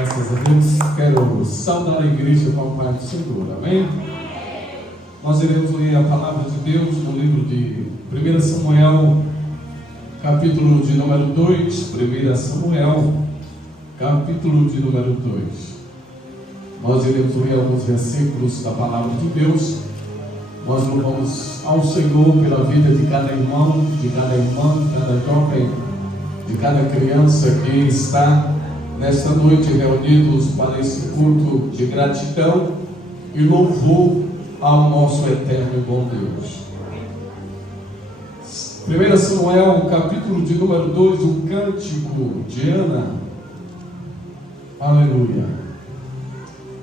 Graças a Deus. Quero saudar a igreja com a paz do Senhor. Amém? Nós iremos ler a palavra de Deus no livro de 1 Samuel, capítulo de número 2. 1 Samuel, capítulo de número 2. Nós iremos ler alguns versículos da palavra de Deus. Nós louvamos ao Senhor pela vida de cada irmão, de cada irmã, de cada jovem, de cada criança que está nesta noite reunidos para esse culto de gratidão e louvor ao nosso eterno e bom Deus. 1 Samuel, capítulo de número 2, o cântico de Ana. Aleluia.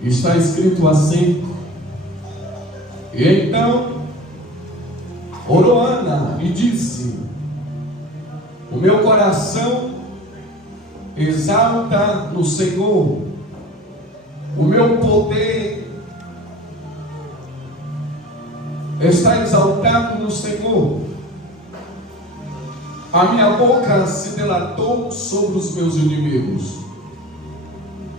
Está escrito assim: e então orou Ana e disse: o meu coração exalta no Senhor, o meu poder está exaltado no Senhor, a minha boca se delatou sobre os meus inimigos,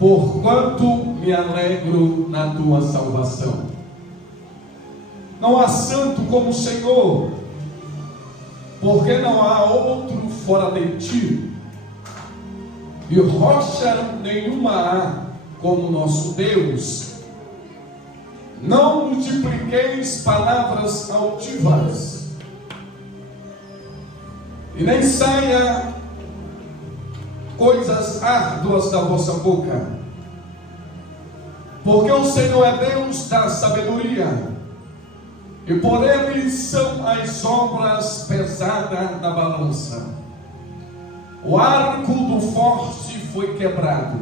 porquanto me alegro na tua salvação. Não há santo como o Senhor, porque não há outro fora de ti, e rocha nenhuma há como nosso Deus. Não multipliqueis palavras altivas, e nem saia coisas árduas da vossa boca, porque o Senhor é Deus da sabedoria, e por ele são as obras pesadas da balança. O arco do forte foi quebrado,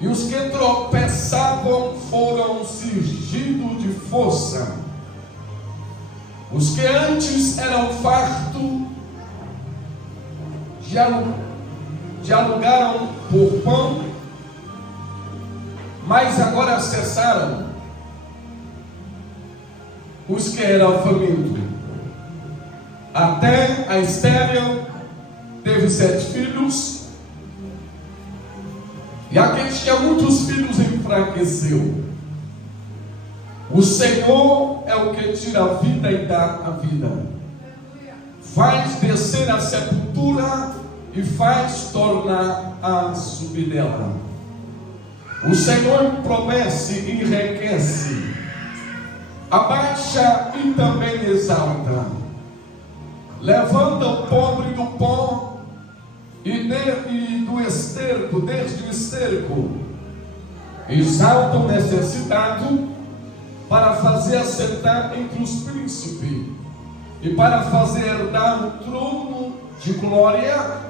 e os que tropeçavam foram cingidos de força. Os que antes eram fartos de alugaram por pão, mas agora cessaram. Os que eram famintos, até a estéril teve 7 filhos, e aqueles que a muitos filhos enfraqueceu. O Senhor é o que tira a vida e dá a vida, faz descer a sepultura e faz tornar a subir dela. O Senhor empobrece e enriquece, abaixa e também exalta, levanta o pobre do pó e do esterco, desde o esterco, exalta o necessitado, para fazer assentar entre os príncipes, e para fazer herdar o trono de glória,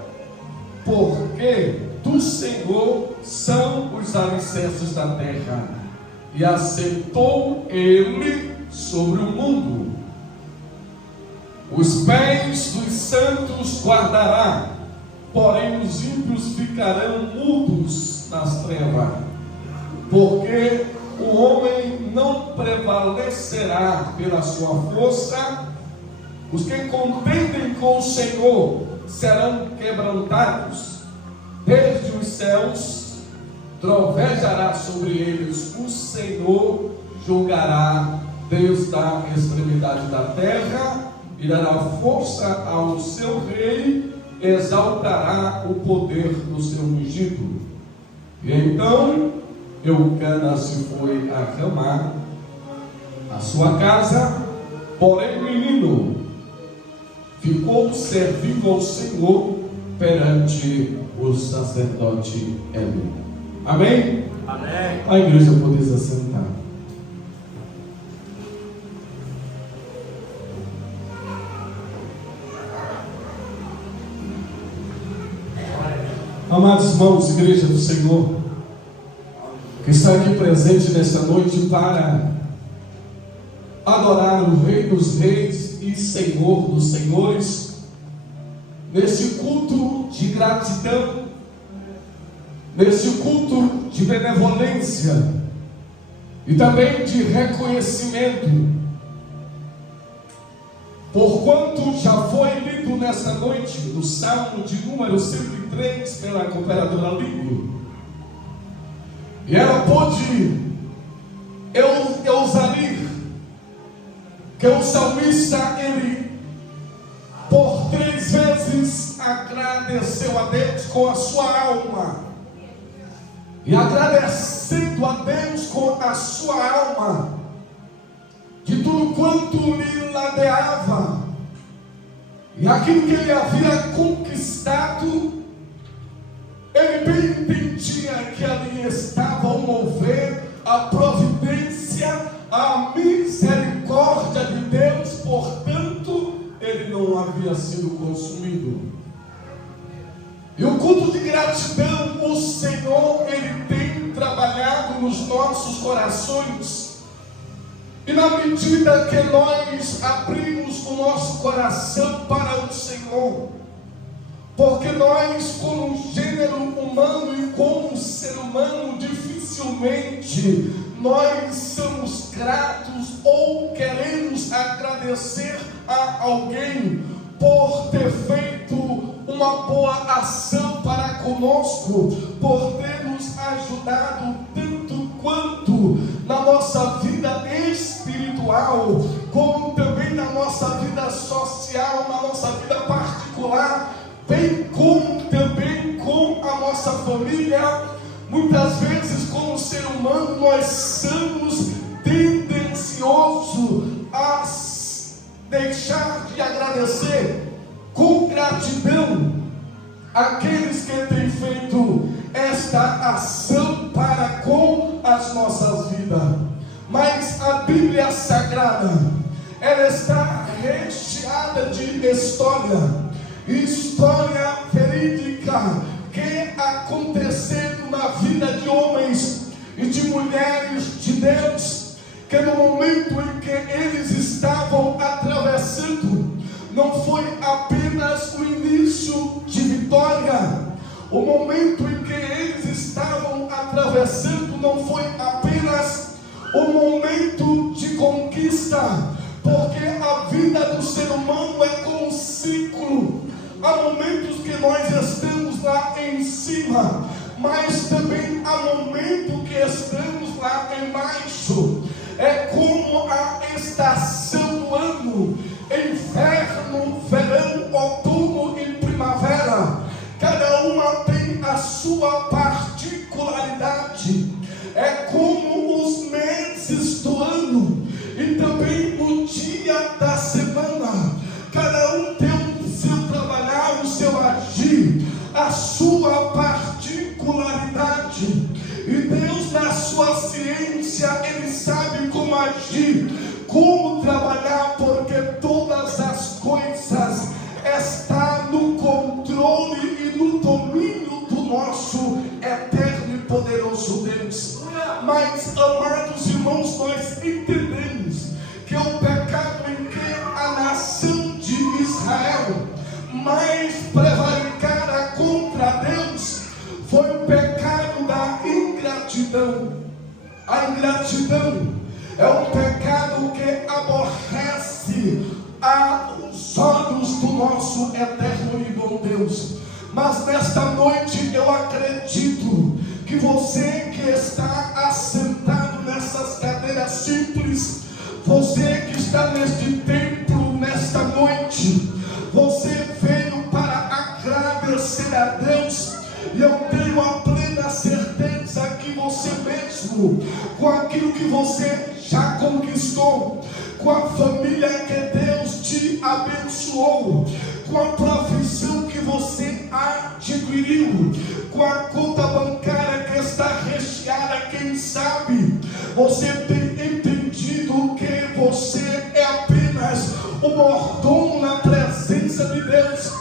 porque do Senhor são os alicerces da terra, e assentou ele sobre o mundo. Os pés dos santos guardará, porém os ímpios ficarão mudos nas trevas, porque o homem não prevalecerá pela sua força. Os que contendem com o Senhor serão quebrantados, desde os céus trovejará sobre eles, o Senhor julgará desde a extremidade da terra, e dará força ao seu rei, exaltará o poder do seu ungido. E então Eucana se foi a Ramá, a sua casa, porém o menino ficou servindo ao Senhor perante o sacerdote Eli. Amém? Amém. A igreja pode se assentar. Amados irmãos, igreja do Senhor, que está aqui presente nesta noite para adorar o Rei dos Reis e Senhor dos Senhores, nesse culto de gratidão, nesse culto de benevolência e também de reconhecimento, porquanto já foi lido nesta noite no Salmo de número 103 pela cooperadora Língua, E ela pôde exaurir que o salmista, ele por 3 vezes agradeceu a Deus com a sua alma. E agradecendo a Deus com a sua alma, de tudo quanto lhe ladeava, e aquilo que ele havia conquistado, ele bem entendia que ali estava o mover, a providência, a misericórdia de Deus, portanto, ele não havia sido consumido. E o culto de gratidão, o Senhor, ele tem trabalhado nos nossos corações. E na medida que nós abrimos o nosso coração para o Senhor, porque nós, como gênero humano e como ser humano, dificilmente nós somos gratos ou queremos agradecer a alguém por ter feito uma boa ação para conosco, por ter nos ajudado tanto quanto na nossa vida espiritual, como também na nossa vida social, na nossa vida particular, bem como também com a nossa família. Muitas vezes, como ser humano, nós somos tendenciosos a deixar de agradecer com gratidão aqueles que têm feito esta ação para com as nossas vidas. Mas a Bíblia Sagrada, ela está recheada de história verídica que aconteceram na vida de homens e de mulheres de Deus, que no momento em que eles estavam atravessando, não foi apenas o início de vitória. O momento em que eles estavam atravessando não foi apenas o momento de conquista, porque a vida do ser humano é como um ciclo. Há momentos que nós estamos lá em cima, mas também há momentos que estamos lá embaixo. É como a estação do ano: inverno, verão, outono e primavera. Cada uma tem a sua particularidade. É como os meses do ano e também o dia da semana. Cada um tem o seu trabalhar, o seu agir, a sua particularidade. E Deus, na sua ciência, Ele sabe como agir, como trabalhar, porque todas as coisas estão no controle e no domínio do nosso eterno e poderoso Deus. Mas, amados irmãos, nós entendemos que o pecado em que a nação de Israel mais prevaricara contra Deus foi o pecado da ingratidão. A ingratidão é um pecado que aborrece aos olhos do nosso eterno e bom Deus. Mas nesta noite eu acredito que você que está assentado nessas cadeiras simples, você que está neste templo nesta noite, você veio para agradecer a Deus. E eu tenho a plena certeza que você mesmo, com aquilo que você já conquistou, com a família que Deus te abençoou, com a profissão que você adquiriu, com a conta bancária que está recheada, quem sabe você tem entendido que você é apenas o mordomo na presença de Deus,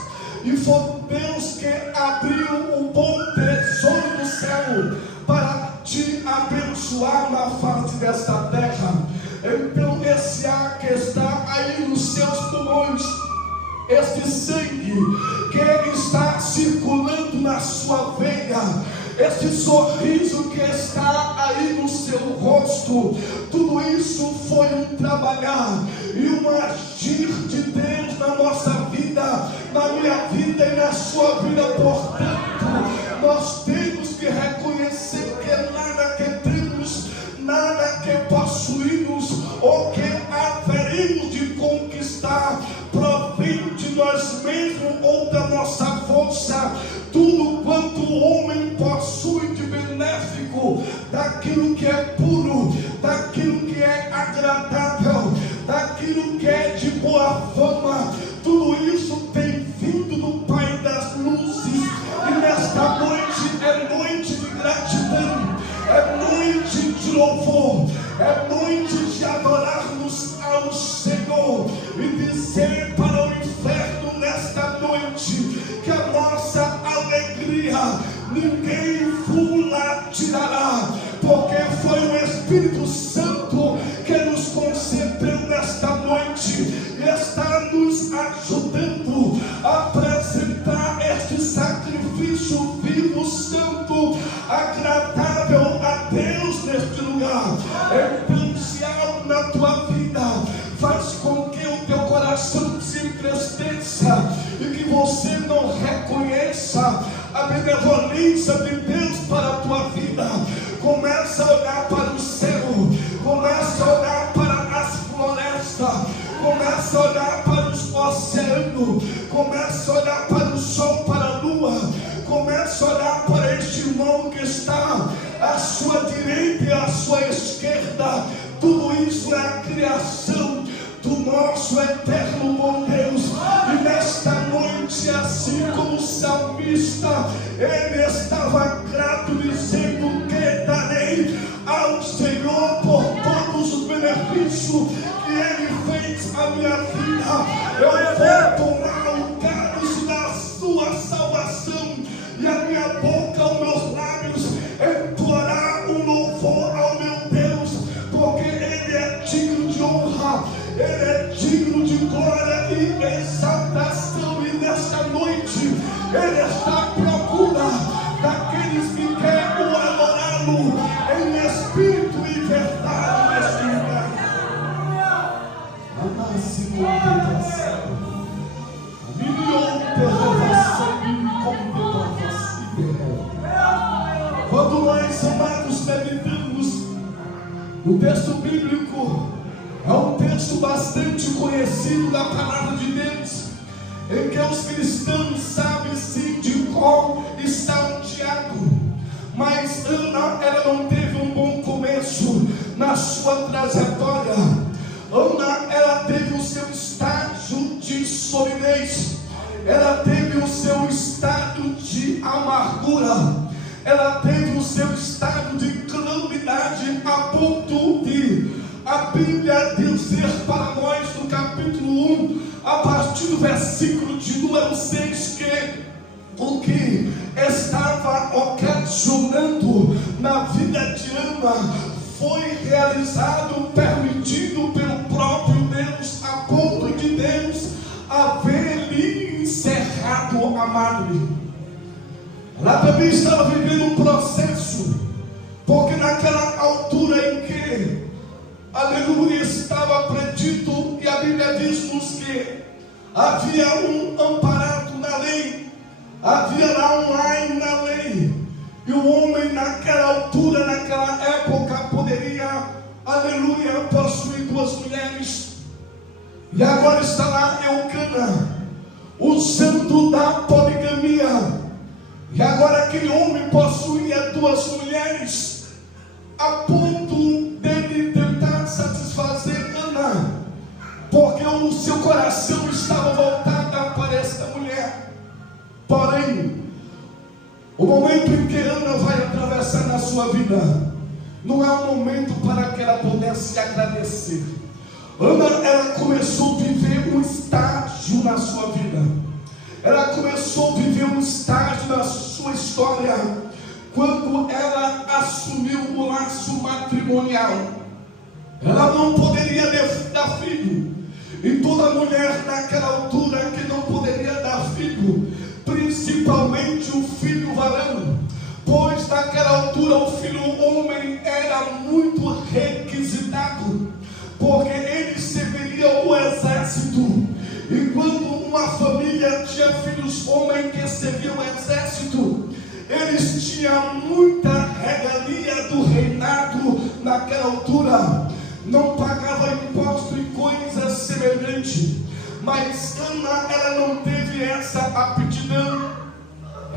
e foi Deus que abriu o bom tesouro do céu para te abençoar na face desta terra. Então esse ar que está aí nos seus pulmões, este sangue que está circulando na sua veia, este sorriso que está aí no seu rosto, tudo isso foi um trabalhar e um agir de Deus na nossa vida, na minha vida e na sua vida. Portanto, nós temos que reconhecer que nada que força, tudo quanto o homem possui de benéfico, daquilo que é puro, daquilo que é agradável, daquilo que é de boa fama, tudo isso tem vindo do Pai das luzes. E nesta noite é noite de gratidão, é noite de louvor, é noite de adorarmos ao Senhor e dizer para o inferno nesta noite que a nossa alegria ninguém vula tirará, porque foi o Espírito Santo que nos concedeu nesta noite e está nos ajudando a apresentar este sacrifício vivo, santo, agradável a Deus neste lugar. Então, se algo na tua vida faz com que o teu coração se entristeça e que você não reconheça a benevolência de Deus para a tua vida, começa a olhar para o céu, começa a olhar para as florestas, começa a olhar para os oceanos, começa a olhar para o sol, para a lua, começa a olhar para este irmão que está à sua direita e à sua esquerda. Tudo isso é a criação do nosso eterno bom Deus. E nesta noite, assim como o salmista, ele estava grato, dizendo que darei ao Senhor por todos os benefícios que ele fez à minha vida. Eu vou tomar o cálice da sua salvação, e a minha boca, os meus lábios, entoará um louvor ao meu Deus, porque ele é digno de honra, ele é digno de glória e exaltação. E nesta noite ele está à procura daqueles que querem o adorá-lo em espírito e verdade neste lugar. Quando nós, amados, meditamos no texto bíblico, é um texto bastante conhecido da palavra de Deus, em que os cristãos sabem sim de qual está o Tiago. Mas Ana, ela não teve um bom começo na sua trajetória. Ana, ela teve o seu estágio de solidez, ela teve o seu estado de amargura, ela teve o seu estado de calamidade, a ponto de a Bíblia dizer para nós no capítulo 1, a partir do versículo de número 6, que o que estava ocasionando na vida de Ana foi realizado, permitido pelo próprio Deus, a ponto de Deus haver lhe encerrado a madre. Ela também estava vivendo um processo, porque naquela altura em que, aleluia, estava predito, e a Bíblia diz-nos que havia um amparado na lei, havia lá um ai na lei, e o homem naquela altura, naquela época, poderia, aleluia, possuir duas mulheres. E agora está lá Eucana, o santo da poligamia. E agora aquele homem possuía duas mulheres, a ponto dele tentar satisfazer Ana, porque o seu coração estava voltado para esta mulher. Porém, o momento em que Ana vai atravessar na sua vida, não é um momento para que ela pudesse agradecer. Ana, ela começou a viver um estágio na sua vida. Ela começou a viver um estágio na sua história, quando ela assumiu o laço matrimonial. Ela não poderia dar filho, e toda mulher naquela altura que não poderia dar filho, principalmente o filho varão, pois naquela altura o filho homem era muito requisitado, porque ele serviria o exército. E quando uma família tinha filhos homens que serviam o exército, eles tinham muita regalia do reinado naquela altura, não pagava imposto e coisas semelhantes. Mas Ana, ela não teve essa aptidão.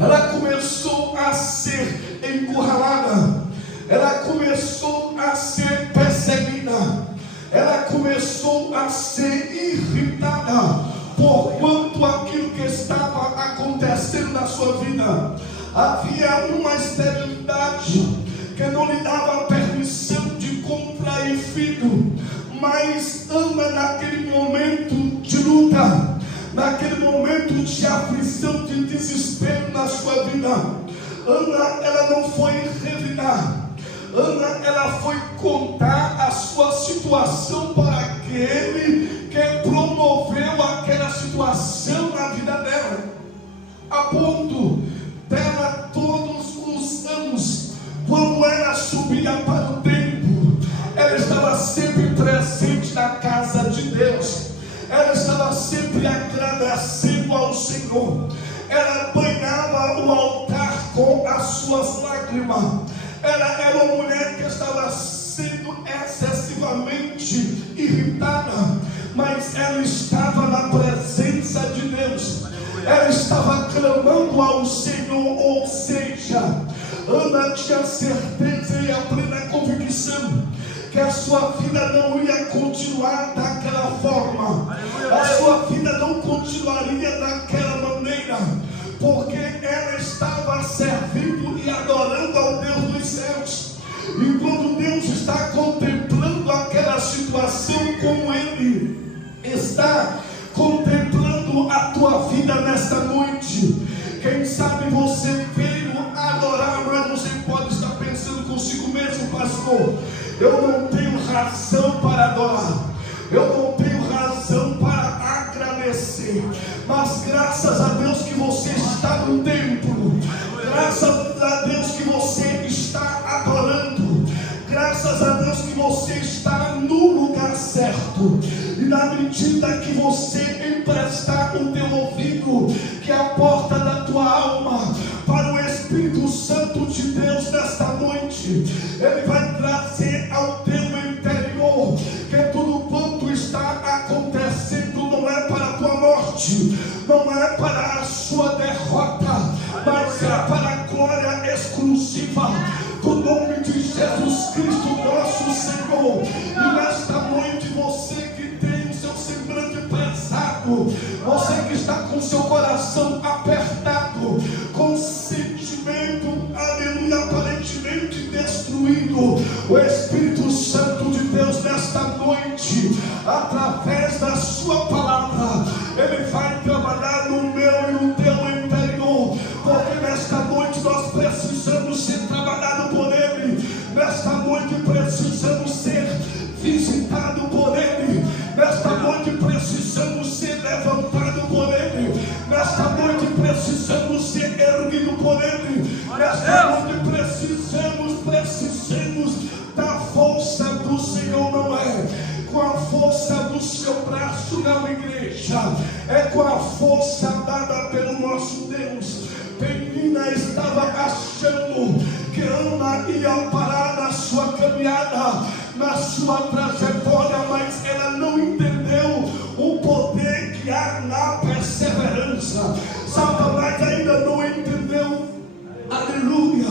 ela começou a ser encurralada, ela começou a ser perseguida, ela começou a ser irritada, porquanto aquilo que estava acontecendo na sua vida, havia uma esterilidade que não lhe dava permissão de contrair filho. Mas Ana, naquele momento de luta, naquele momento de aflição, de desespero na sua vida, Ana, ela não foi revidar. Ana, ela foi contar a sua situação para aquele que promoveu aquela situação na vida dela, a ponto dela, todos os anos, quando ela subia para o templo, ela estava sempre presente na casa de Deus, ela estava sempre agradecendo ao Senhor, ela banhava o altar com as suas lágrimas. Ela era uma mulher que estava sendo excessivamente irritada, mas ela estava na presença de Deus, ela estava clamando ao Senhor. Ou seja, Ana tinha certeza e a plena convicção que a sua vida não ia continuar daquela forma, a sua vida não continuaria daquela maneira, porque ela estava servindo e adorando ao Deus dos céus. E quando Deus está contemplando aquela situação, como Ele está contemplando a tua vida nesta noite, quem sabe você veio adorar, mas você pode estar pensando consigo mesmo: pastor, eu não tenho razão para adorar, eu não tenho razão para agradecer. Mas graças a Deus que você está no templo, graças a Deus que você está adorando, graças a Deus que você está no lugar certo. E na medida que você emprestar o teu ouvido, que é a porta da tua alma, para o Espírito Santo de Deus nesta noite, Ele vai trazer ao teu interior que tudo quanto está acontecendo não é para a tua morte, não é para a sua derrota, mas é para a glória exclusiva do nome de Jesus Cristo, nosso Senhor. E nesta noite, você que tem o seu semblante pesado, você que está com o seu coração apertado, com sentimento, aleluia, aparentemente destruído, o Espírito Santo de Deus nesta noite, através da sua palavra, Ele vai trabalhar no meu e no teu interior, porque nesta noite nós precisamos ser trabalhados por Ele, nesta noite precisamos ser visitados por Ele, nesta noite precisamos ser levantados por Ele, nesta noite precisamos ser erguidos por Ele, nesta noite precisamos da força do Senhor. Não é com a força do seu braço, não, igreja, é com a força dada pelo nosso Deus. Penina estava achando que Ana ia parar na sua caminhada, na sua trajetória, mas ela não entendeu o poder que há na perseverança. Satanás ainda não entendeu, aleluia,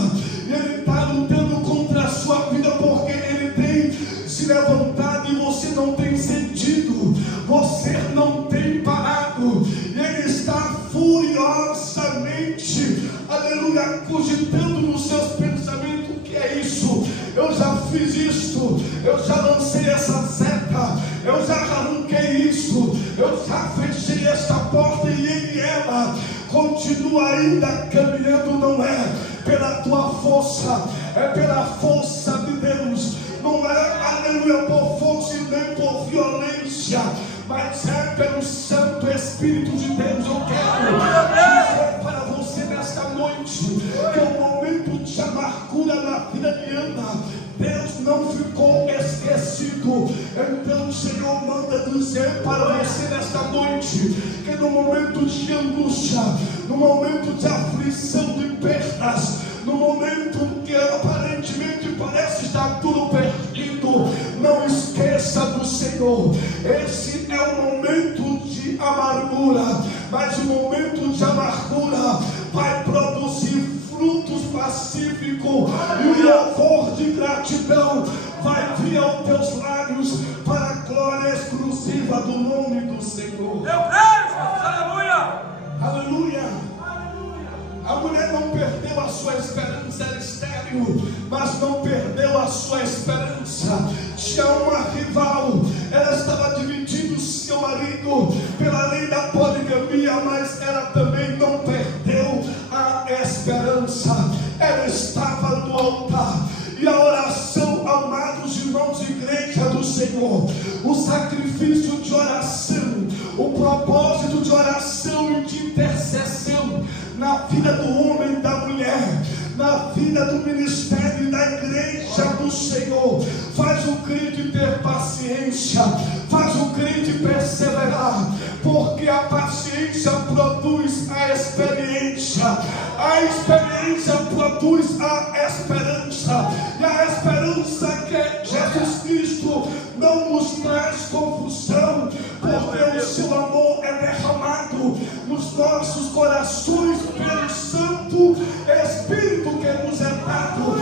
ele está lutando contra a sua vida, porque ele tem se levantado e você não tem sentido, você não tem parado, ele está furiosamente, aleluia, cogitando nos seus pensamentos: o que é isso? Eu já fiz isto, eu já lancei essa seta, eu já arranquei isto, eu já fechei esta porta, e ele e ela continua ainda caminhando. Não é pela tua força, é pela força de Deus, não é, aleluia, por força e nem por violência, mas é pelo Santo Espírito de Deus. Eu quero dizer para você nesta noite que o momento de amargura na vida de Ana, Deus não ficou esquecido. Então o Senhor manda dizer para você nesta noite que no momento de angústia, no momento de aflição, de perdas, no momento que aparentemente parece estar tudo perdido, não esqueça do Senhor. Esse é o momento de amargura, mas o momento de amargura vai produzir Senhor, e o louvor de gratidão vai vir aos teus lábios para a glória exclusiva do nome do Senhor. Eu creio, aleluia. Aleluia. A mulher não perdeu a sua esperança, era estéril, mas não perdeu a sua esperança. Tinha uma rival, ela estava dividindo seu marido pela lei da poligamia, mas ela também não perdeu a esperança. Ela estava no altar. E a oração, amados irmãos, igreja do Senhor, o sacrifício de oração, o propósito de oração e de intercessão na vida do homem e da mulher, na vida do ministério e da igreja do Senhor, faz o crente ter paciência, faz o crente perseverar, porque a paciência produz a experiência produz a esperança, e a esperança que é Jesus Cristo não nos traz confusão, porque o seu amor é derramado nos nossos corações pelo Santo Espírito que nos é dado.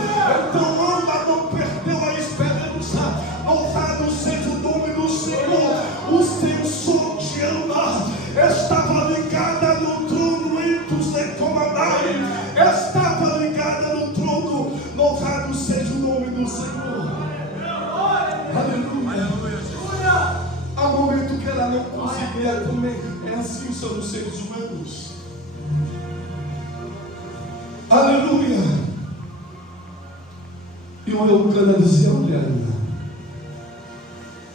Então ela não perdeu a esperança. Louvado seja o nome do Senhor. O sensor de Ana estava ligada no trono entre os recomandai, estava ligada no trono. Louvado seja o nome do Senhor. Aleluia. Há momento que ela não conseguia comer. É assim são os seres humanos. Aleluia. E o Eucana dizia: olha, Ana,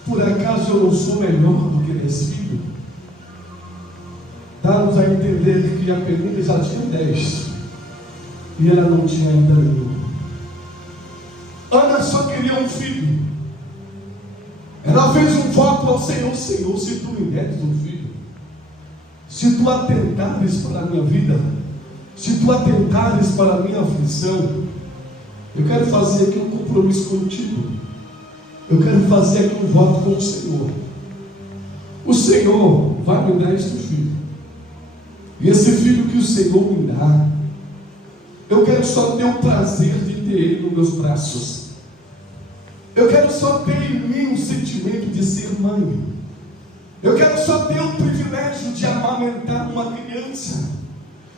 por acaso eu não sou melhor do que esse filho? Dá-nos a entender que a Penina já tinha 10 e ela não tinha ainda nenhum. Ana só queria um filho. Ela fez um voto ao Senhor: Senhor, se tu me deres um filho, se tu atentares para a minha vida, se tu atentares para a minha aflição, eu quero fazer aqui um compromisso contigo. Eu quero fazer aqui um voto com o Senhor. O Senhor vai me dar este filho. E esse filho que o Senhor me dá, eu quero só ter o prazer de ter ele nos meus braços. Eu quero só ter em mim um sentimento de ser mãe. Eu quero só ter o privilégio de amamentar uma criança.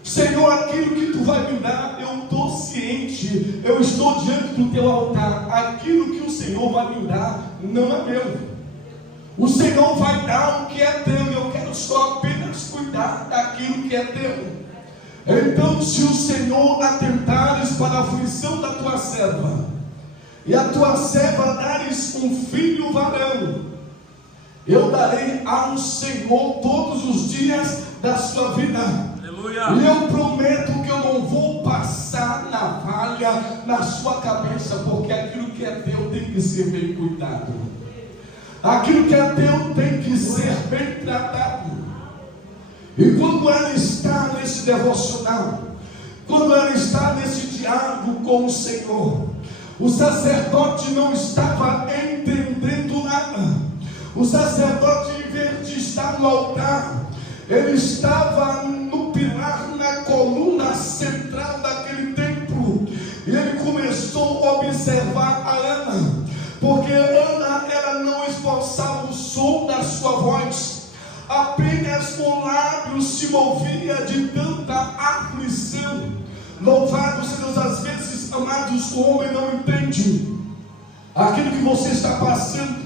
Senhor, aquilo que tu vai me dar, eu estou ciente, eu estou diante do teu altar. Aquilo que o Senhor vai me dar não é meu. O Senhor vai dar o que é teu, e eu quero só apenas cuidar daquilo que é teu. Então, se o Senhor atentares para a aflição da tua serva, e a tua serva dares um filho varão, eu darei ao Senhor todos os dias da sua vida. E eu prometo que eu não vou passar navalha na sua cabeça, porque aquilo que é teu tem que ser bem cuidado. Aquilo que é teu tem que ser bem tratado. E quando ela está nesse devocional, quando ela está nesse diálogo com o Senhor, o sacerdote não estava entendendo nada. O sacerdote, em vez de estar no altar, ele estava no pilar, na coluna central daquele templo. E ele começou a observar a Ana, porque Ana, ela não esboçava o som da sua voz, apenas o lábio se movia de tanta aflição. Louvado seja Deus. Às vezes, amados, o homem não entende aquilo que você está passando.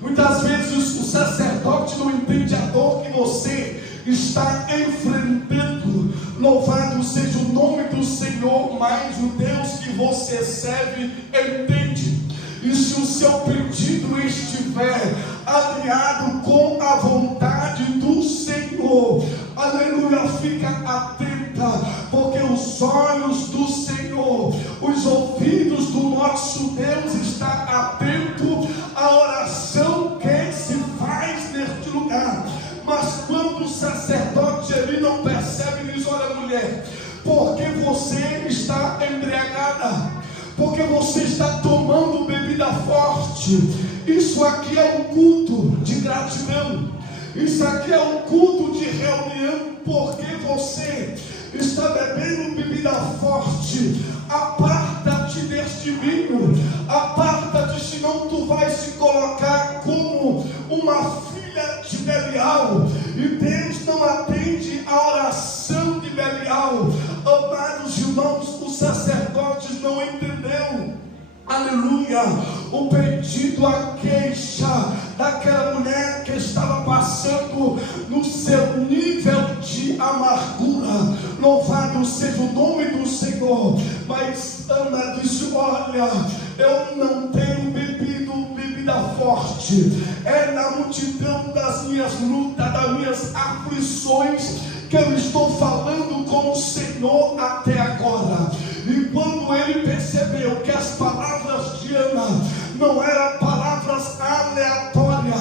Muitas vezes o sacerdote não entende a dor que você está enfrentando. Louvado seja o nome do Senhor, mas o Deus que você serve entende. E se o seu pedido estiver alinhado com a vontade do Senhor, aleluia, fica atenta, porque os olhos do Senhor, os ouvidos do nosso Deus está atento à oração que se faz neste lugar. Mas quando o sacerdote ele não percebe, diz: olha, mulher, porque você está embriagada, porque você está tomando bebida forte. Isso aqui é um culto de gratidão, isso aqui é um culto de reunião, porque você está bebendo bebida forte. Aparta-te deste vinho, aparta-te, senão tu vais se colocar como uma filha de Belial, e Deus não atende a oração de Belial. Amados irmãos, os sacerdotes não entenderam, aleluia, o pedido, a queixa daquela mulher que estava passando no seu nível de amargura. Louvado seja o nome do Senhor. Mas Ana disse: olha, eu não tenho bebido bebida forte, é na multidão das minhas lutas, das minhas aflições, que eu estou falando com o Senhor até agora. E quando ele percebeu que as palavras de Ana não eram palavras aleatórias,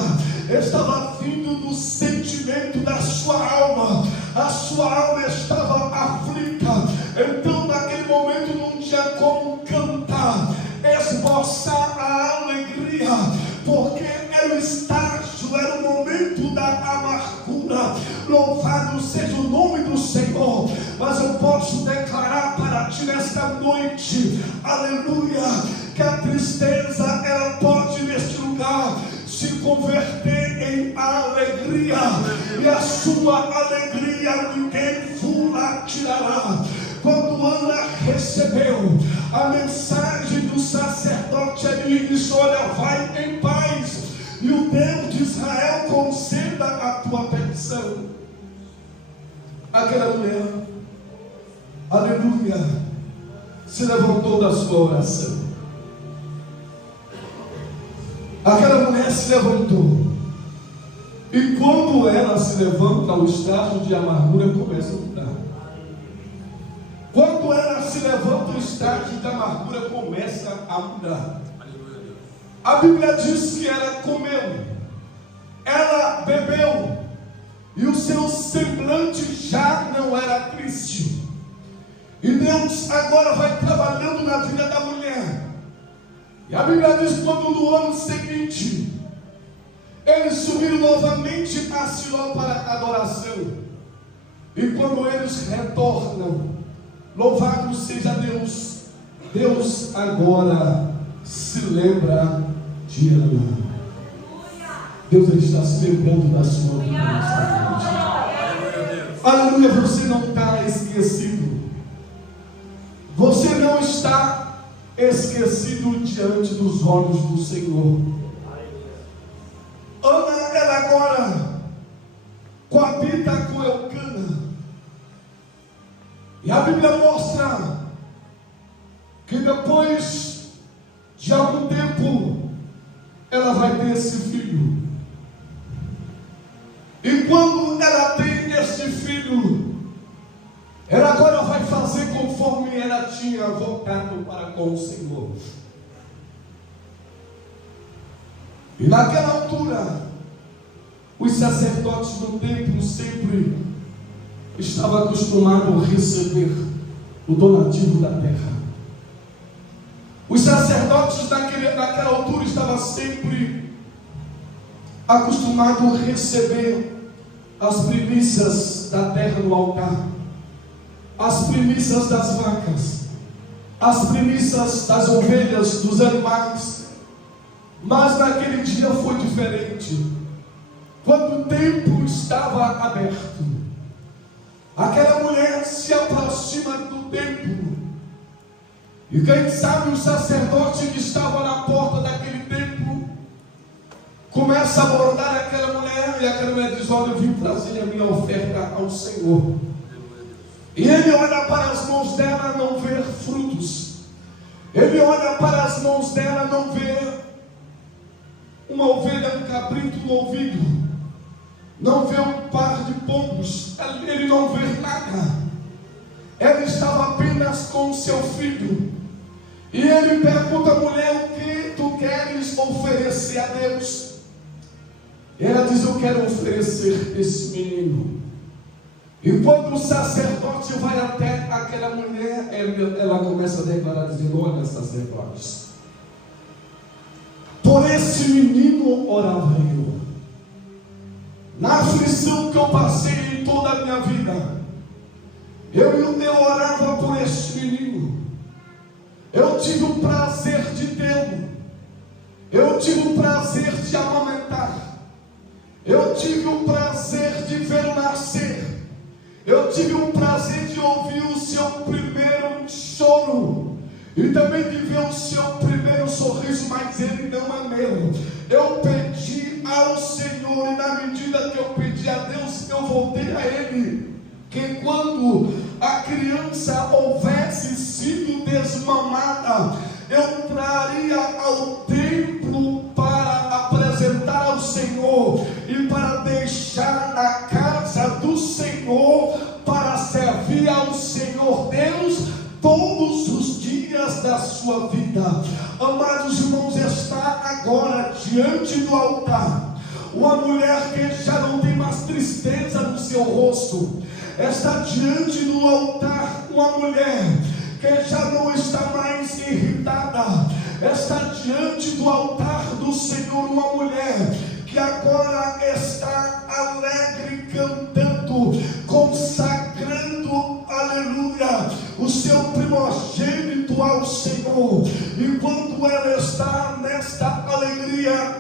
estava vindo do sentimento da sua alma, a sua alma estava aflita. Então naquele momento não tinha como cantar, esboçar a alegria, porque era o estágio, era o momento da amargura. Louvado seja o nome do Senhor. Mas eu posso declarar para ti nesta noite, aleluia, que a tristeza, ela pode neste lugar se converter em alegria, e a sua alegria ninguém vos tirará. Quando Ana recebeu a mensagem do sacerdote, ele disse: olha, vai em paz, e o Deus de Israel conceda a tua petição. Aquela mulher, aleluia, se levantou da sua oração. Aquela mulher se levantou, e quando ela se levanta, o estágio de amargura começa a mudar. Quando ela se levanta, o estágio de amargura começa a mudar. A Bíblia diz que ela comeu, ela bebeu, e o seu semblante já não era triste. E Deus agora vai trabalhando na vida da mulher. E a Bíblia diz que quando no ano seguinte eles subiram novamente a Siló para a adoração, e quando eles retornam, louvado seja Deus, Deus agora se lembra de Ana. Deus está se lembrando da sua vida nesta noite. Aleluia, você não está esquecido. Você não está esquecido diante dos olhos do Senhor. Ana, ela agora coabita com Elcana. E a Bíblia mostra que depois de algum tempo ela vai ter esse filho. E quando ela tem esse filho, ela agora vai fazer conforme ela tinha voltado para com o Senhor. E naquela altura, os sacerdotes do templo sempre estavam acostumados a receber o donativo da terra. Os sacerdotes naquela altura estavam sempre acostumados a receber as primícias da terra no altar, as primícias das vacas, as primícias das ovelhas, dos animais. Mas naquele dia foi diferente. Quando o templo estava aberto, aquela mulher se aproxima do templo, e quem sabe o sacerdote que estava na porta daquele templo começa a abordar aquela mulher, e aquela mulher diz: olha, eu vim trazer a minha oferta ao Senhor. E ele olha para as mãos dela, não vê frutos. Ele olha para as mãos dela, não vê uma ovelha, um cabrito, um novilho, não vê um par de pombos, ele não vê nada. Ele estava apenas com o seu filho. E ele pergunta à mulher: o que tu queres oferecer a Deus? E ela diz: eu quero oferecer esse menino. E quando o sacerdote vai até aquela mulher, ela começa a declarar, dizendo: olha, sacerdotes, por esse menino orava eu. Na aflição que eu passei em toda a minha vida, eu orava por esse menino. Eu tive o prazer de tê-lo. Eu tive o prazer de amamentar. Eu tive o prazer de vê-lo nascer. Eu tive o prazer de ouvir o seu primeiro choro. E também de ver o seu primeiro sorriso, mas ele não é meu. Eu pedi ao Senhor, e na medida que eu pedi a Deus, eu voltei a Ele. Que quando a criança houvesse sido desmamada, eu traria ao templo para apresentar ao Senhor e para deixar na casa do Senhor, para servir ao Senhor Deus todos os dias da sua vida. Amados irmãos, está agora diante do altar uma mulher que já não tem mais tristeza no seu rosto. Está diante do altar uma mulher que já não está mais irritada. Está diante do altar do Senhor uma mulher que agora está alegre, cantando, consagrando, aleluia, o seu primogênito ao Senhor. E quando ela está nesta alegria,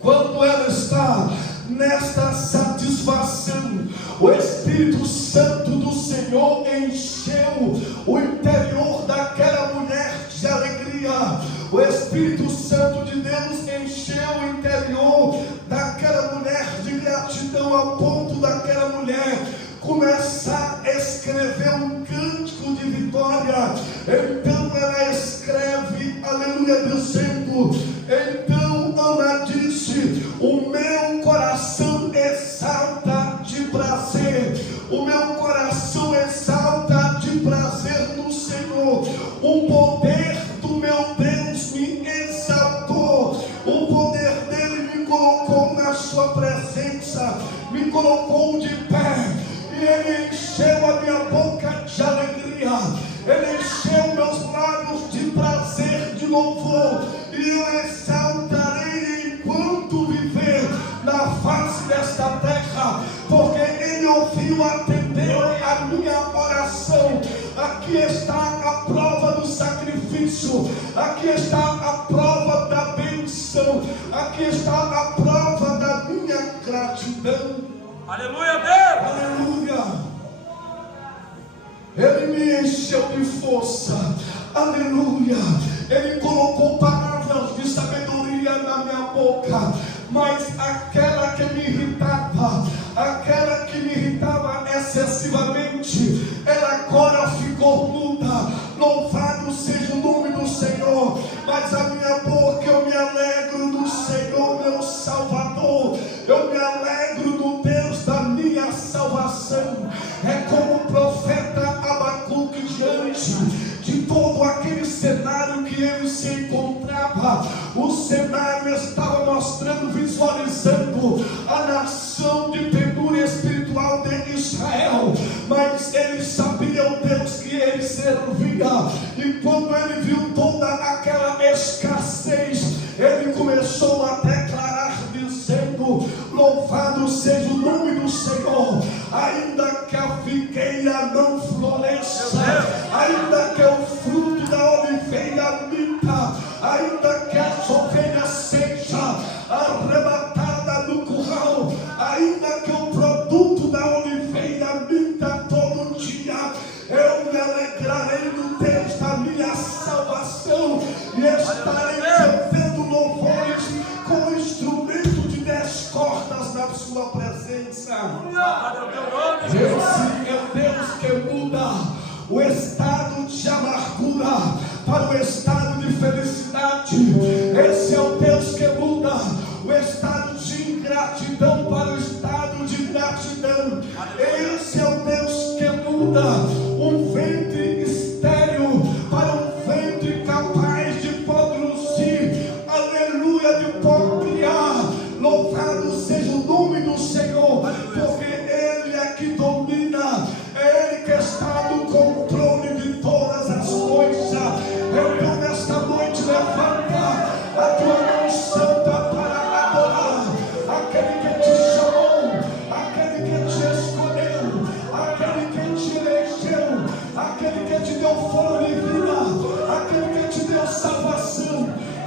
quando ela está nesta satisfação, o Espírito Santo do Senhor encheu o interior daquela mulher de alegria. O Espírito Santo de Deus encheu o interior daquela mulher de gratidão, ao ponto daquela mulher começar a escrever um cântico de vitória. Então ela escreve, aleluia, dizendo: então Ana disse, o meu coração exalta de prazer, o meu coração exalta de prazer no Senhor. O poder do meu Deus me exaltou, o poder dele me colocou na sua presença, me colocou de pé, e ele encheu a minha boca de alegria, ele encheu meus lábios de prazer, de louvor, e eu exaltarei enquanto viver na face desta terra, porque ele ouviu, atendeu a minha oração. Aqui está a prova do sacrifício, aqui está a prova da benção, aqui está a prova da minha gratidão. Aleluia, Deus! Aleluia! Ele me encheu de força, aleluia! Ele colocou palavras de sabedoria na minha boca, mas aquela que me irritava excessivamente, ela agora ficou muda. Louvado seja o nome do Senhor. Mas a minha boca, eu me alegro do Senhor, meu Salvador. Eu me alegro do Deus da minha salvação. É como o profeta Abacuque, diante de todo aquele cenário que ele se encontrava. O cenário estava mostrando, visualizando a nação de penúria espiritual de Israel, mas ele sabia o Deus que ele servia. E quando ele viu toda aquela escassez, ele começou a declarar, dizendo: louvado seja o nome do Senhor. Ainda que a figueira não floresça, ainda que o fruto da oliveira minta, ainda que as ovelhas seja arrebatada no curral, ainda que o produto da oliveira minta todo dia, eu me alegrarei no Deus da minha salvação e estarei cantando louvores com instrumento de 10 cordas na sua presença. Esse é o Deus que muda o estado de amargura para o estado de felicidade. Esse é o Deus que muda o estado de ingratidão para o estado de gratidão. Esse é o Deus que muda um ventre estéril para um ventre capaz de produzir, aleluia, de procriar. Louvado seja o nome do Senhor, porque ele é que domina, é ele que está no controle de todas as coisas. Então nesta noite levanta a tua mão santa para adorar aquele que te chamou, aquele que te escolheu, aquele que te elegeu, aquele que te deu fôlego de vida, aquele que te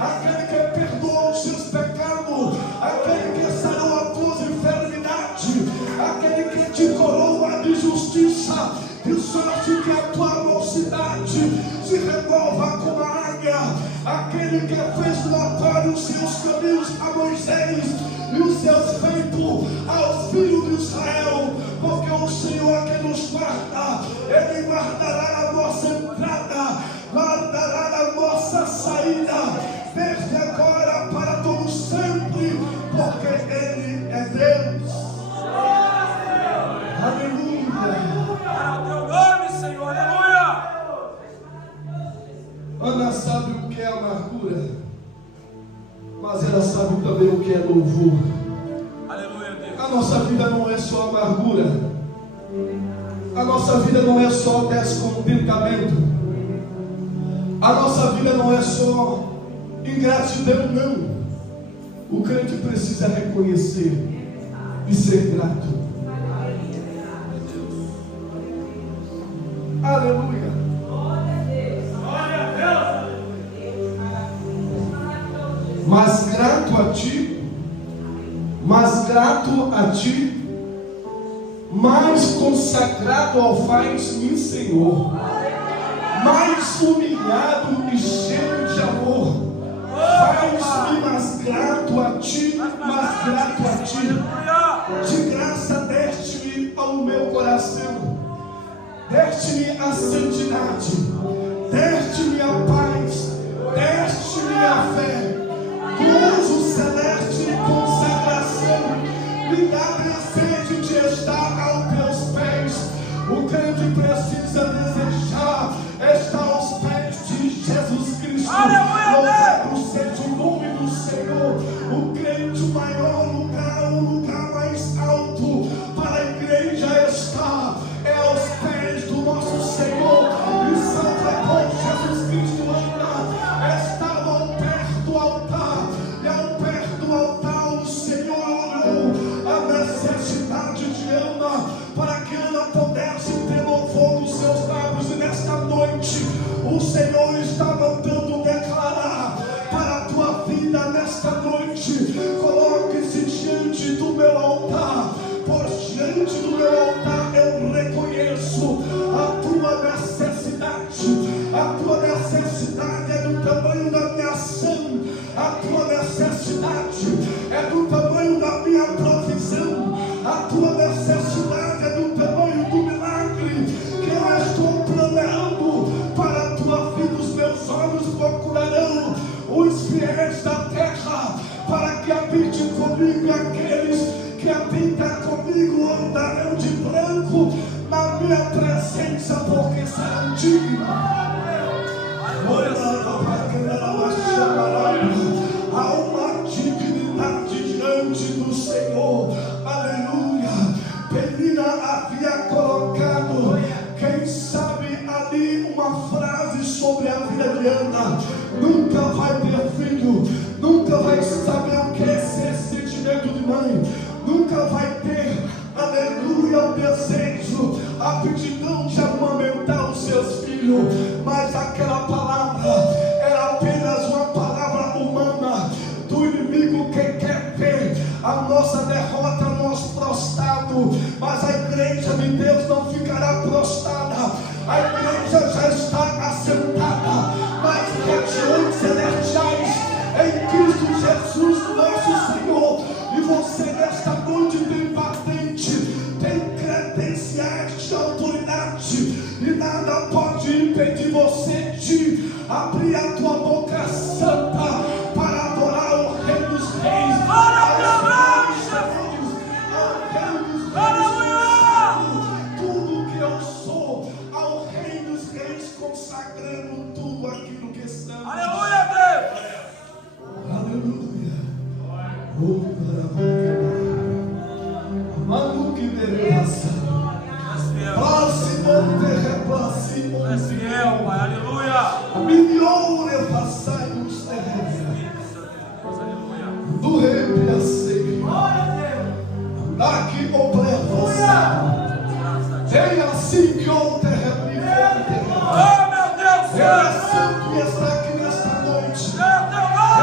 aquele que perdoa os seus pecados, aquele que sarou a tua enfermidade, aquele que te coroa de justiça, de sorte que a tua mocidade se renova como a águia, aquele que fez notório os seus caminhos a Moisés e os seus feitos aos filhos de Israel, porque o Senhor é quem nos guarda, Ele guardará a nossa entrada, guardará a nossa saída, desde agora para todo sempre, porque Ele é Deus. Aleluia. Para o teu nome, Senhor, aleluia. Ana sabe o que é amargura, mas ela sabe também o que é louvor. Aleluia, Deus. A nossa vida não é só amargura, a nossa vida não é só descontentamento, a nossa vida não é só ingratidão, não. O crente precisa reconhecer e ser grato. Aleluia. Mas grato a ti, mais consagrado ao faz-me, Senhor, mais humilhado e cheio de amor, faz-me mais grato a ti, de graça deste-me ao meu coração, deste-me a santidade, deste-me a paz, deste-me a fé, gozo celeste e consagração, me dá desejo de estar aos teus pés. O crente precisa desejar estar aos pés de Jesus Cristo. Louvado seja o nome do Senhor. O crente, o maior lugar, o lugar mais alto para a igreja estar é aos pés do nosso Senhor. E Santa Cruz, Jesus Cristo anda, estava ao pé do altar, e ao pé do altar o Senhor olhou a necessidade de Ana, para que Ana pudesse ter louvor dos seus lábios. E nesta noite o Senhor está mandando declarar para a tua vida nesta noite: coloque-se diante do meu altar, pois diante do meu altar eu reconheço a tua necessidade. A tua necessidade é do tamanho da minha ação, a tua necessidade é do tamanho da minha provisão, a tua necessidade é do tamanho do milagre que eu estou planeando para a tua vida. Os meus olhos procurarão os fiéis da terra, para que habite comigo aqueles que habitam comigo, andarão de branco na minha presença, porque serão dignos. Há uma dignidade diante do Senhor. Aleluia. Penina havia colocado, quem sabe ali, uma frase sobre a vida de Ana: nunca vai ter filho, nunca vai saber o que é esse sentimento de mãe, nunca vai ter, aleluia, o desejo, a aptidão de amamentar os seus filhos. Mas aquela palavra era apenas uma palavra humana do inimigo que quer ver a nossa derrota, nós prostrado. Mas a igreja de Deus não ficará prostrada, a igreja já está assentada nas regiões celestiais em Cristo Jesus nosso Senhor. E você nesta noite tem patente, tem credenciais de autoridade, e nada pode impedir você de abrir a tua boca santa para adorar o Rei dos Reis, tudo que eu sou ao Rei dos Reis, consagrando tudo aquilo que estamos. Aleluia, Deus. Aleluia. Mano que beleza. Próximo terra, És fiel, Pai, aleluia. milhão repassamos terra. Aleluia. Do rei a ser. Aqui obreva. Tem assim que outra Oh, meu Deus, Ele é santo e está aqui nesta noite. é teu nome.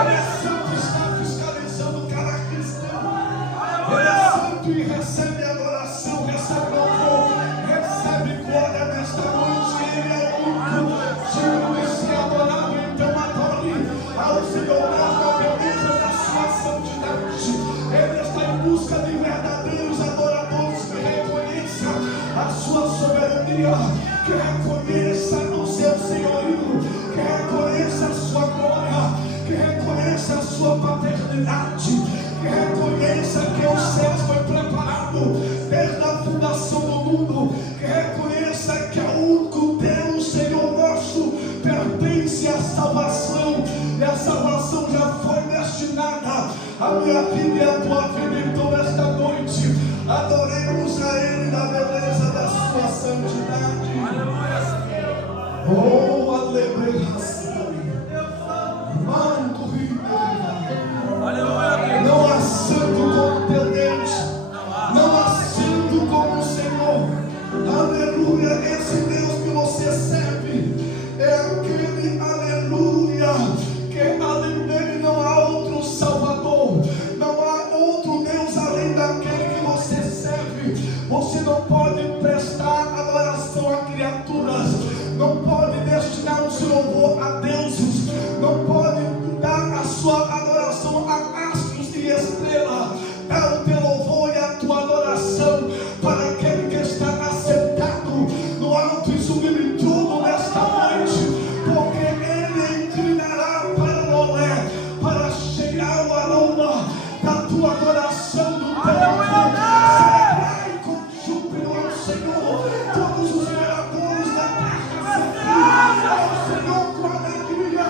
a salvação, e a salvação já foi destinada à minha vida e à tua vida. Então esta noite adoremos a Ele na beleza da sua santidade. Oh, aleluia. Não há santo como teu Deus, não há santo como o Senhor. Aleluia. Esse Deus que você serve é aquele, aleluia, que além dele não há outro Salvador, não há outro Deus além daquele que você serve. Você não pode prestar adoração a criaturas, não pode destinar o seu louvor a deuses, não pode dar a sua adoração a astros e estrelas. Dá o teu louvor e a tua adoração para aquele que está assentado no alto e sublime trono nesta noite, porque ele inclinará para o olé, para cheirar o aroma da tua adoração, do teu louvor. Celebrai com júbilo ao Senhor todos os moradores da terra, ao Senhor com alegria,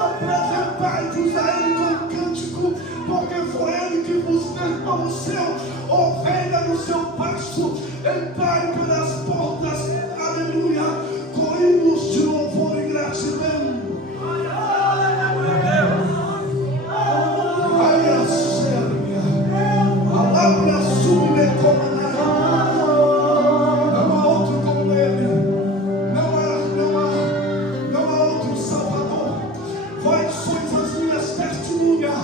apresentai-vos a Ele com cântico, porque foi Ele que vos fez como seu ovelha no seu pasto. Entrai pelas portas, aleluia, com hinos de louvor e gratidão. Ai, a séria, palavra sublime como não há outro como Ele, não há outro Salvador. Vós sois as minhas testemunhas,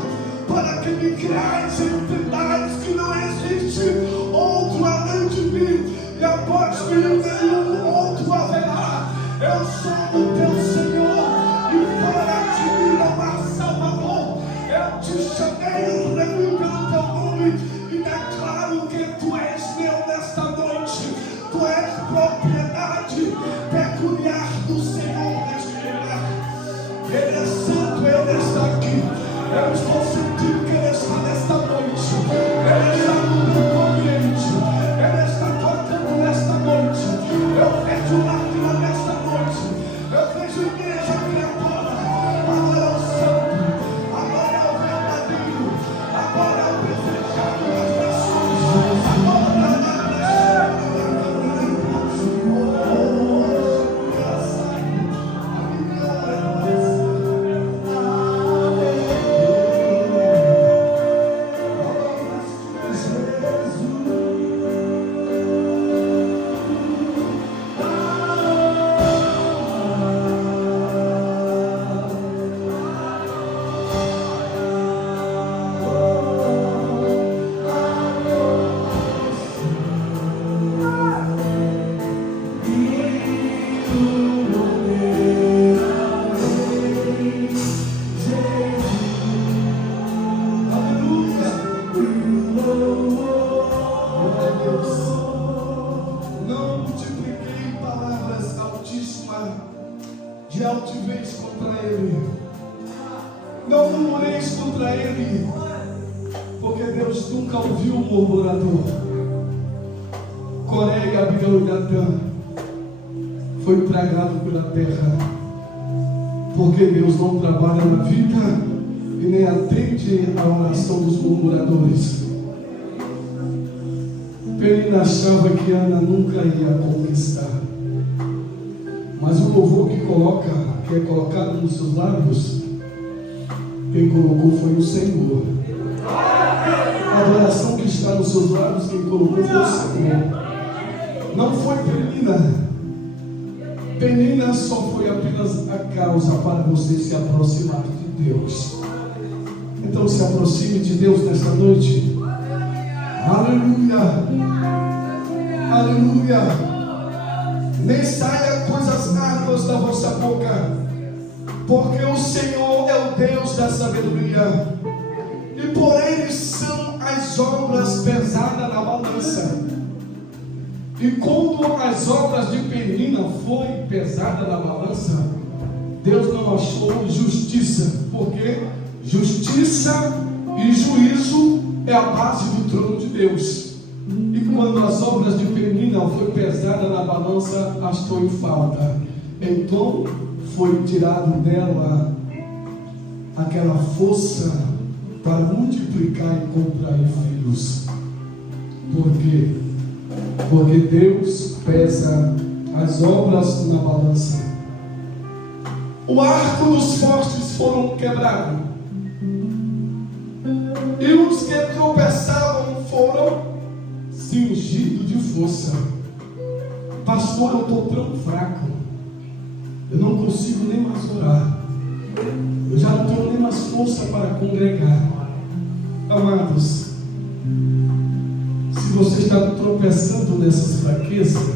para que me creais e entendais que não existe outro além de mim, e após mim nenhum outro haverá. Eu sou o teu Senhor, e fora de mim não há Salvador. Eu te chamei, remi pelo teu nome, e declaro que tu és meu nesta noite. Tu és propriedade peculiar do Senhor neste lugar. Ele é santo, Ele está aqui. Eu estou sentindo que Ele está nesta noite. Ele está no teu ambiente. Ele está tocando nesta noite. Eu vejo lágrima nesta noite. Eu vejo igreja aqui agora. Agora é o santo. Agora é o verdadeiro. Agora é o desejado das nações. Agora é a não multipliquei palavras altíssimas de altivez contra Ele. Não murmureis contra Ele, porque Deus nunca ouviu um murmurador. Coré, Abigail e Datã foi tragado pela terra, porque Deus não trabalha na vida e nem atende à oração dos murmuradores. Penina achava que Ana nunca ia conquistar, mas o louvor que é colocado nos seus lábios, quem colocou foi o Senhor. A adoração que está nos seus lábios, quem colocou foi o Senhor. Não foi Penina. Penina só foi apenas a causa para você se aproximar de Deus. Então se aproxime de Deus nesta noite. Aleluia, aleluia. Nem saia coisas árduas da vossa boca, porque o Senhor é o Deus da sabedoria, e por Ele são as obras pesadas na balança. E quando as obras de Penina foi pesada na balança, Deus não achou justiça, porque justiça e juízo é a base do trono de Deus. E quando as obras de Penina foi pesada na balança, achou em falta. Então foi tirado dela aquela força para multiplicar e contrair filhos. Por quê? Porque Deus pesa as obras na balança. O arco dos fortes foram quebrados, e os que tropeçavam foram cingidos de força. Pastor, eu estou tão fraco, eu não consigo nem mais orar, eu já não tenho nem mais força para congregar. Amados, se você está tropeçando nessas fraquezas,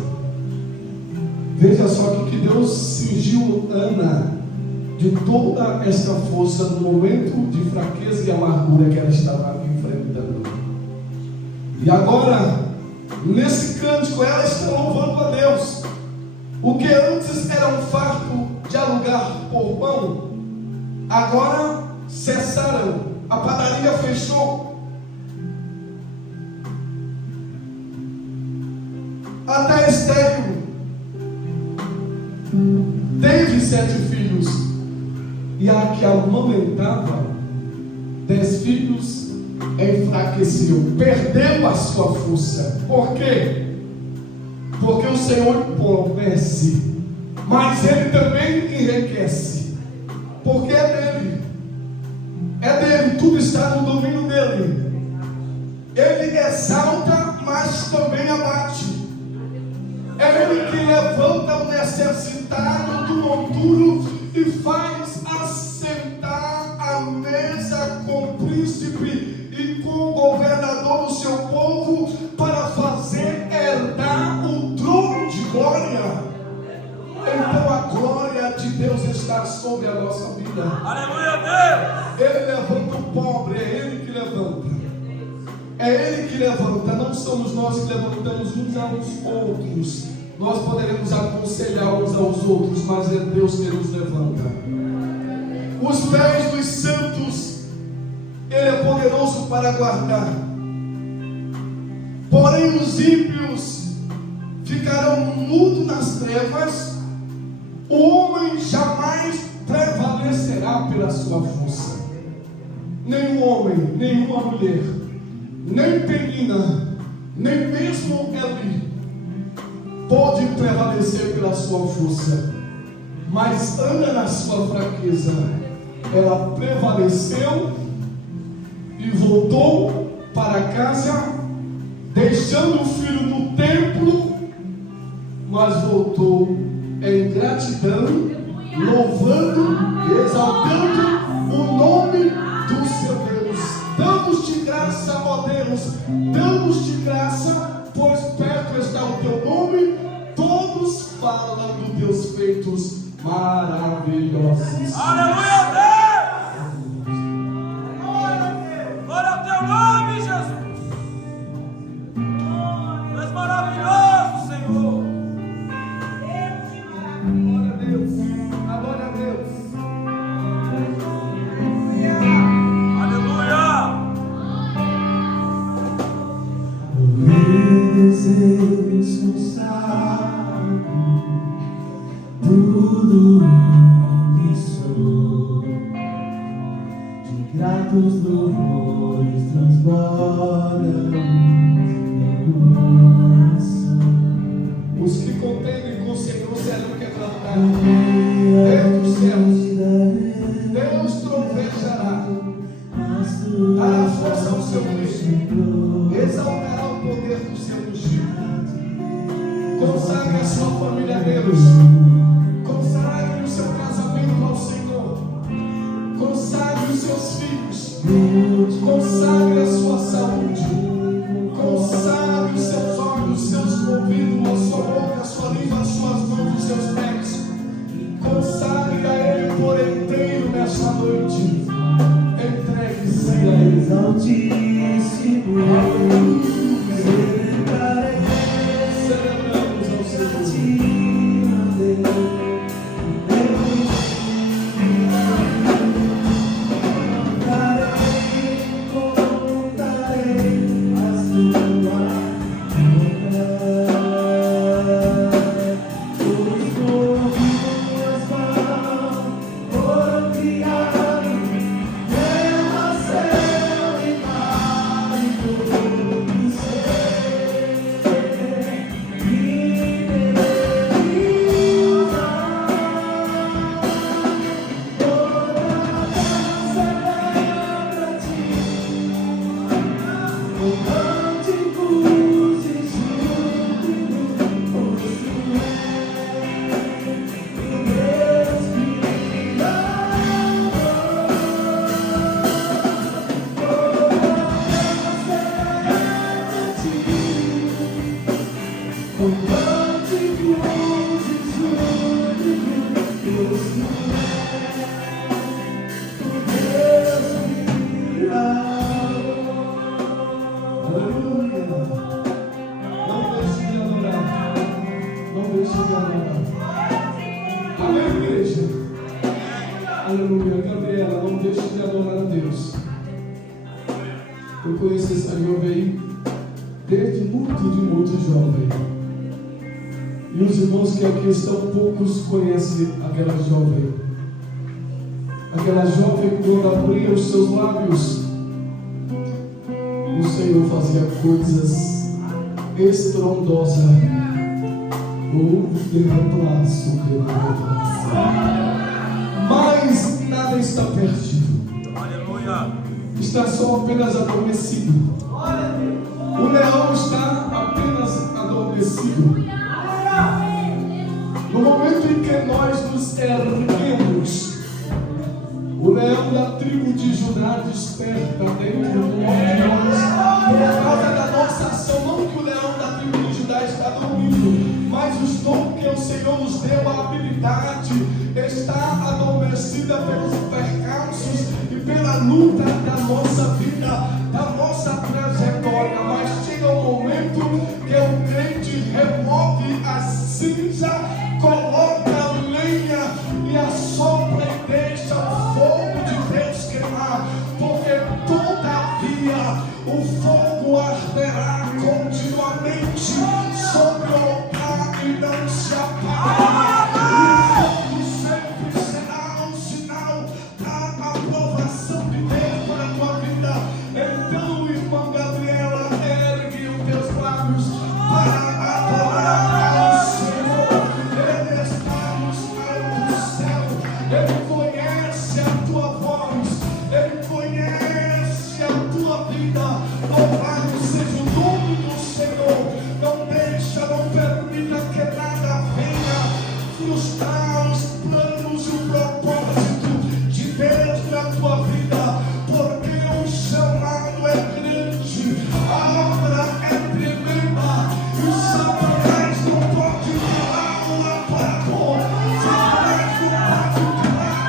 veja só que Deus cingiu Ana de toda esta força no momento de fraqueza e amargura que ela estava enfrentando. E agora, nesse cântico, ela está louvando a Deus. O que antes era um fardo de alugar por pão, agora cessaram. A padaria fechou. Até estéril. Teve 7 filhos, e a que amamentava 10 filhos enfraqueceu, perdeu a sua força. Por quê? Porque o Senhor empobrece, mas Ele também enriquece, porque é dele, tudo está no domínio dele. Ele exalta, mas também abate. É Ele que levanta o necessitado do monturo e faz assentar à mesa com o príncipe e com o governador do seu povo, para fazer herdar o trono de glória. Então a glória de Deus está sobre a nossa vida. Aleluia, Deus. Ele levanta o pobre, é Ele que levanta. É Ele que levanta, não somos nós que levantamos uns aos outros. Nós poderemos aconselhar uns aos outros, mas é Deus que nos levanta. Os pés dos santos, Ele é poderoso para guardar. Porém os ímpios ficarão mudos nas trevas. O homem jamais prevalecerá pela sua força. Nenhum homem, nenhuma mulher, nem Penina, nem mesmo Eli pode prevalecer pela sua força. Mas Ana, na sua fraqueza, ela prevaleceu e voltou para casa, deixando o filho no templo, mas voltou em gratidão, louvando e exaltando o nome do seu Deus. Damos-te graça, ó Deus, damos-te graça, pois perto está o teu nome. Todos falam dos teus feitos maravilhosos. Aleluia, Deus. Glória ao teu nome, Jesus. Tu és maravilhoso, Senhor. Glória a Deus, glória a Deus. Aleluia. Meu Deus, sabe tudo que sou, de gratos louvores transbordam meu coração. Os que contendem com o Senhor serão quebrantados. Desde os céus, Deus trovejará, dará força ao seu Cristo, exaltará o poder do seu ungido. Consagre a sua família a Deus, consagre o seu casamento ao Senhor, consagre os seus filhos. jovem. E os irmãos que aqui estão, poucos conhecem aquela jovem. Aquela jovem, quando abria os seus lábios, o Senhor fazia coisas estrondosas. Mas nada está perdido. Aleluia. Está só apenas adormecido. O leão está apenas adormecido. No momento em que nós nos erguemos, o leão da tribo de Judá desperta dentro de nós, por causa da nossa ação. Não que o leão da tribo de Judá está dormindo, mas os dons que o Senhor nos deu, a habilidade, está adormecida pelos percalços e pela luta da nossa vida, da nossa trajetória. Mas chega um momento que o crente remove a cinza, coloca a lenha e assopra e deixa o fogo de Deus queimar, porque todavia o fogo arderá continuamente sobre o altar e não se apagará. O fogo sempre será um sinal da aprovação de Deus para a tua vida. Então, irmã Gabriela, ergue os teus lábios para adorar ao Senhor. Ele está nos altos do céu. Ele conhece a tua voz. Ele conhece a tua vida. Louvado seja o nome do Senhor. Não deixa, não permita que nada venha frustrar os planos e o propósito de Deus na tua vida, porque o chamado é grande, a obra é tremenda, e o Satanás não pode parar o aparador, Satanás não pode parar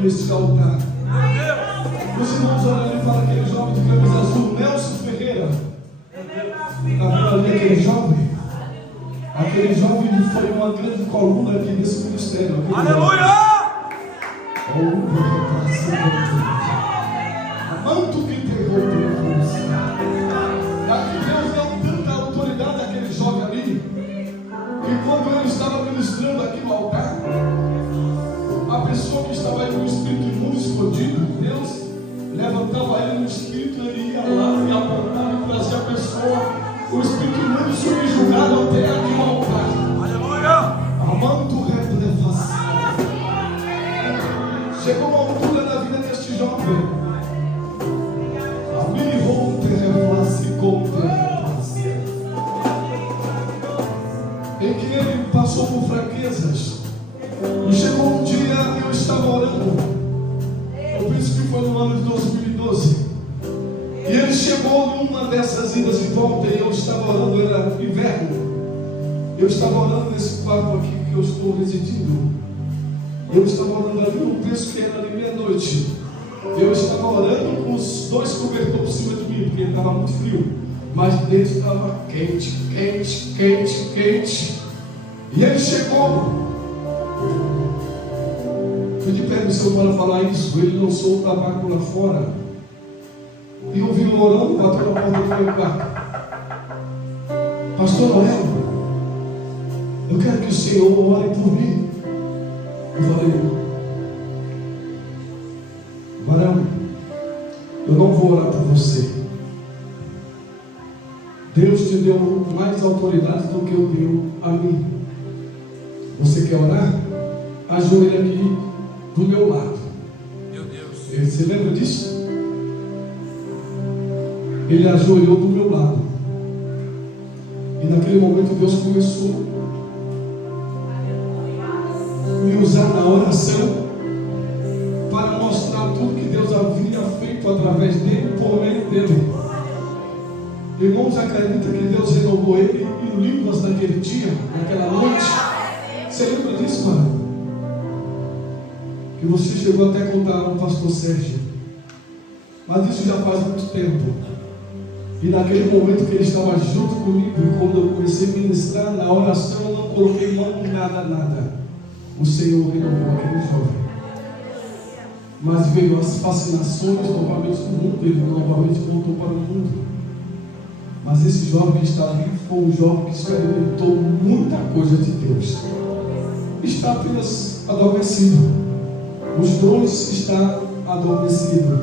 neste altar. Meu Deus. Os irmãos olham e falam aquele jovem de camisa azul, Nelson Ferreira. Está vendo ali aquele jovem? Aquele jovem que foi uma grande coluna aqui nesse ministério. Aleluia. Manto que interrompe a força. Aqui Deus deu tanta autoridade àquele jovem ali, que quando ele estava ministrando aqui no altar, a pessoa que estava aí com o espírito imundo escondido, Deus levantava ele no espírito, ele ia lá e apontava e trazia a pessoa, o espírito imundo subjugado até aqui no altar. Aleluia. Amando reto de face. Chegou uma altura na vida deste jovem. A mini volta reflasse em que ele passou por fraquezas. E chegou um dia, eu estava orando. Eu penso que foi no ano de 2012. E ele chegou numa dessas idas e voltas. E eu estava orando, era inverno. Eu estava orando nesse quarto aqui que eu estou residindo. Eu estava orando ali, eu penso que era ali meia-noite. Eu estava orando com os dois cobertores por cima de mim, porque estava muito frio. Mas dentro estava quente, quente, quente, quente. E ele chegou. Pedi permissão para falar isso. Ele lançou o tabaco lá fora. E eu vi o orando, bateu na porta do meu quarto. Pastor Noel, eu quero que o Senhor ore por mim. Eu falei, varão, eu não vou orar por você. Deus te deu mais autoridade do que eu deu a mim. Você quer orar? Ajoelhe aqui do meu lado. Meu Deus. Você lembra disso? Ele ajoelhou do meu lado. E naquele momento Deus começou a me usar na oração para mostrar tudo que Deus havia feito através dele, por meio dele. Irmãos, acredita que Deus renovou ele em línguas naquele dia, naquela noite? Você lembra disso, mano? Que você chegou até a contar ao pastor Sérgio. Mas isso já faz muito tempo. E naquele momento que ele estava junto comigo, e quando eu comecei a ministrar na oração, eu não coloquei mão em nada. O Senhor renovou aquele jovem. Mas veio as fascinações novamente do mundo, ele novamente voltou para o mundo. Mas esse jovem está ali, foi um jovem que experimentou muita coisa de Deus. Está apenas adormecido. Os dons estão adormecidos.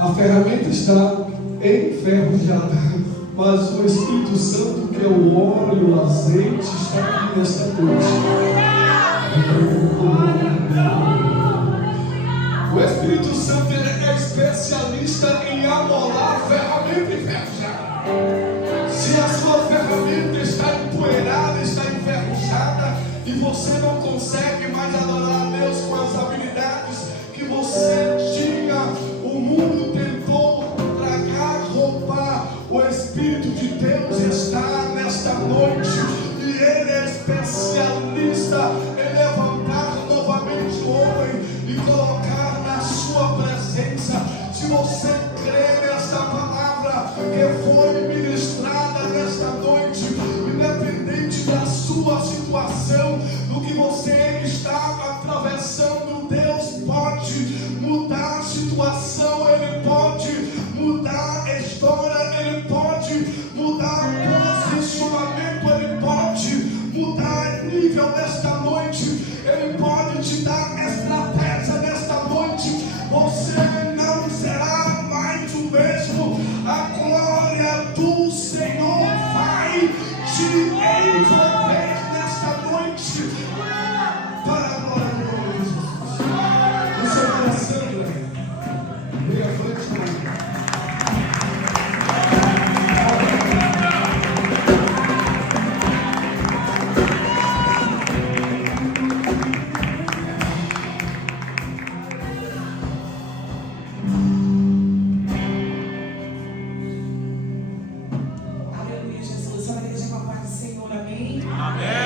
A ferramenta está enferrujada. Mas o Espírito Santo, que é o óleo, o azeite, está aqui nesta noite. O Espírito Santo é especialista em amolar a ferramenta enferrujada. Se a sua ferramenta está empoeirada, está enferrujada, e você não consegue mais adorar a Deus com as habilidades que você tinha, o mundo tentou tragar, roubar. O Espírito de Deus está nesta noite, e Ele é especialista em levantar novamente o homem e colocar na sua presença. Se você crê nesta palavra que foi ministrada nesta noite, independente da sua situação, do que você está atravessando, Deus pode mudar a situação, Ele pode mudar a história, Ele pode mudar o posicionamento, Ele pode mudar o nível nesta noite, Ele pode te dar estratégia nesta noite. Você não será mais o mesmo. A glória do Senhor vai te envolver nesta noite para a glória de Jesus. Você é a Sandra. Vem à frente, mãe. Aleluia, Jesus. Olha a igreja com a paz do Senhor, amém? Amém.